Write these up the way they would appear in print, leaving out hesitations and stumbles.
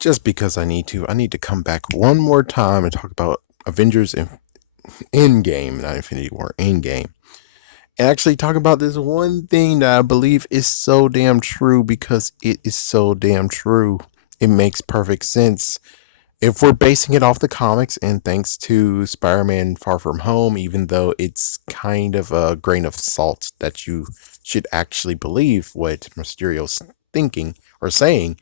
just because I need to come back one more time and talk about Avengers Endgame, not Infinity War, Endgame. And actually talk about this one thing that I believe is so damn true because it is so damn true. It makes perfect sense. If we're basing it off the comics, and thanks to Spider Man Far From Home, even though it's kind of a grain of salt that you should actually believe what Mysterio's thinking or saying,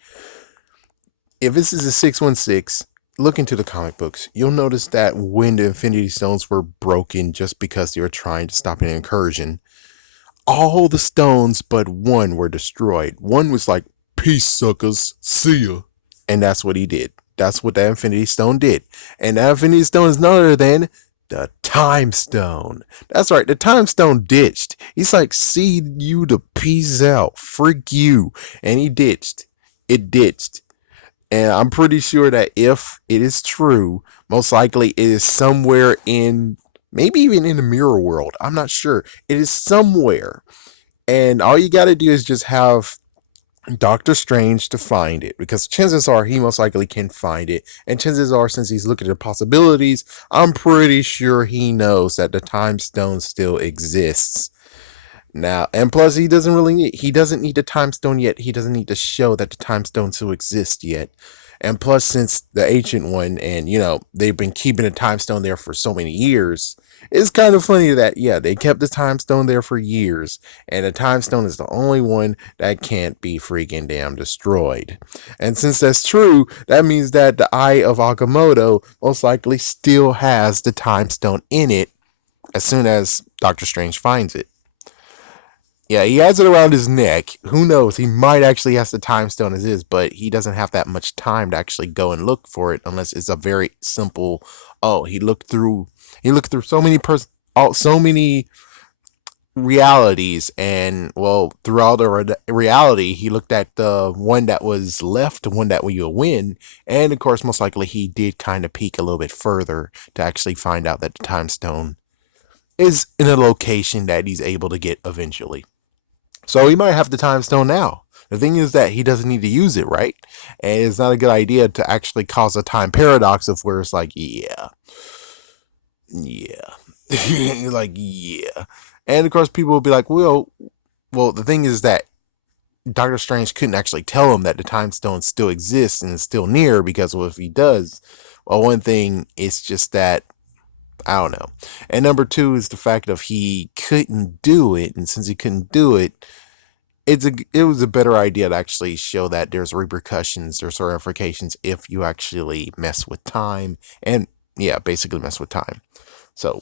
if this is a 616, look into the comic books. You'll notice that when the Infinity Stones were broken just because they were trying to stop an incursion, all the stones but one were destroyed. One was like, peace, suckers, see ya. And that's what he did. That's what that Infinity Stone did. And that Infinity Stone is none other than the Time Stone. That's right, the Time Stone ditched. He's like, see you to peace out. Freak you. And he ditched. It ditched. And I'm pretty sure that if it is true, most likely it is somewhere in, maybe even in the mirror world. I'm not sure. It is somewhere. And all you got to do is just have Doctor Strange to find it, because chances are he most likely can find it. And chances are, since he's looking at possibilities, I'm pretty sure he knows that the Time Stone still exists. Now, and plus, he doesn't need the time stone yet. He doesn't need to show that the time stone still exists yet. And plus, since the ancient one, and they've been keeping the time stone there for so many years, it's kind of funny that, yeah, they kept the time stone there for years, and the time stone is the only one that can't be freaking damn destroyed. And since that's true, that means that the Eye of Agamotto most likely still has the time stone in it as soon as Doctor Strange finds it. Yeah, he has it around his neck. Who knows? He might actually has the time stone as is, but he doesn't have that much time to actually go and look for it unless it's a very simple. Oh, he looked through so many realities, and well, through all the reality, he looked at the one that was left, the one that will win, and of course, most likely he did kind of peek a little bit further to actually find out that the time stone is in a location that he's able to get eventually. So he might have the time stone now. The thing is that he doesn't need to use it, right? And it's not a good idea to actually cause a time paradox of where it's like, yeah, yeah, like yeah, and of course people will be like, well, the thing is that Doctor Strange couldn't actually tell him that the time stone still exists and is still near, because well, if he does, well, one thing is just that I don't know, and number two is the fact of he couldn't do it, and since he couldn't do it, it was a better idea to actually show that there's repercussions, there's ramifications if you actually mess with time, and yeah, basically mess with time. So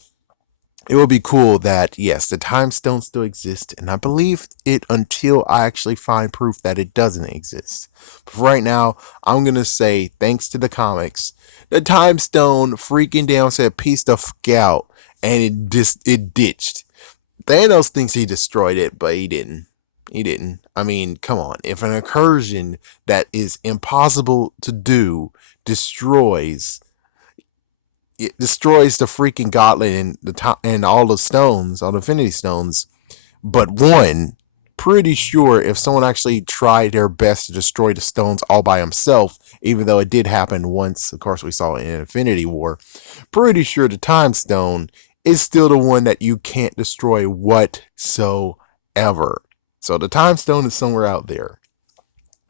it would be cool that yes, the time stone still exists, and I believe it until I actually find proof that it doesn't exist. But for right now, I'm gonna say thanks to the comics, the time stone freaking down said peace the fuck out, and it ditched. Thanos thinks he destroyed it, but he didn't. He didn't. I mean, come on. If an incursion that is impossible to do destroys it destroys the freaking gauntlet and and all the stones, all the Infinity Stones, but one, pretty sure if someone actually tried their best to destroy the stones all by himself, even though it did happen once, of course we saw it in Infinity War, pretty sure the Time Stone is still the one that you can't destroy whatsoever. So the Time Stone is somewhere out there.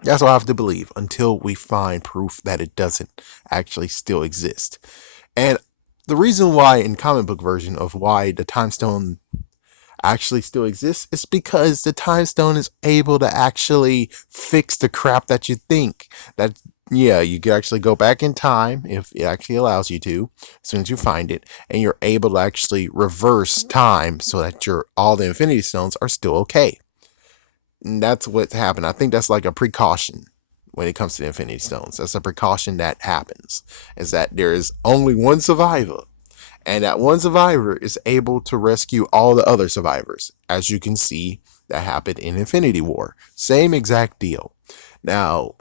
That's what I have to believe until we find proof that it doesn't actually still exist. And the reason why in comic book version of why the Time Stone actually still exists is because the Time Stone is able to actually fix the crap that you think. That yeah, you can actually go back in time if it actually allows you to, as soon as you find it, and you're able to actually reverse time so that your all the Infinity Stones are still okay. And that's what's happened. I think that's like a precaution when it comes to the Infinity Stones. That's a precaution that happens. Is that there is only one survivor, and that one survivor is able to rescue all the other survivors, as you can see that happened in Infinity War. Same exact deal. Now,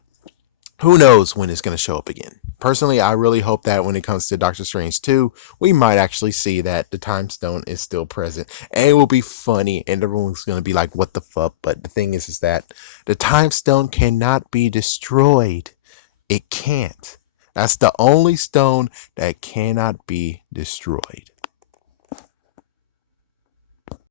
who knows when it's going to show up again? Personally, I really hope that when it comes to Doctor Strange 2, we might actually see that the Time Stone is still present. And it will be funny, and everyone's going to be like, what the fuck? But the thing is that the Time Stone cannot be destroyed. It can't. That's the only stone that cannot be destroyed.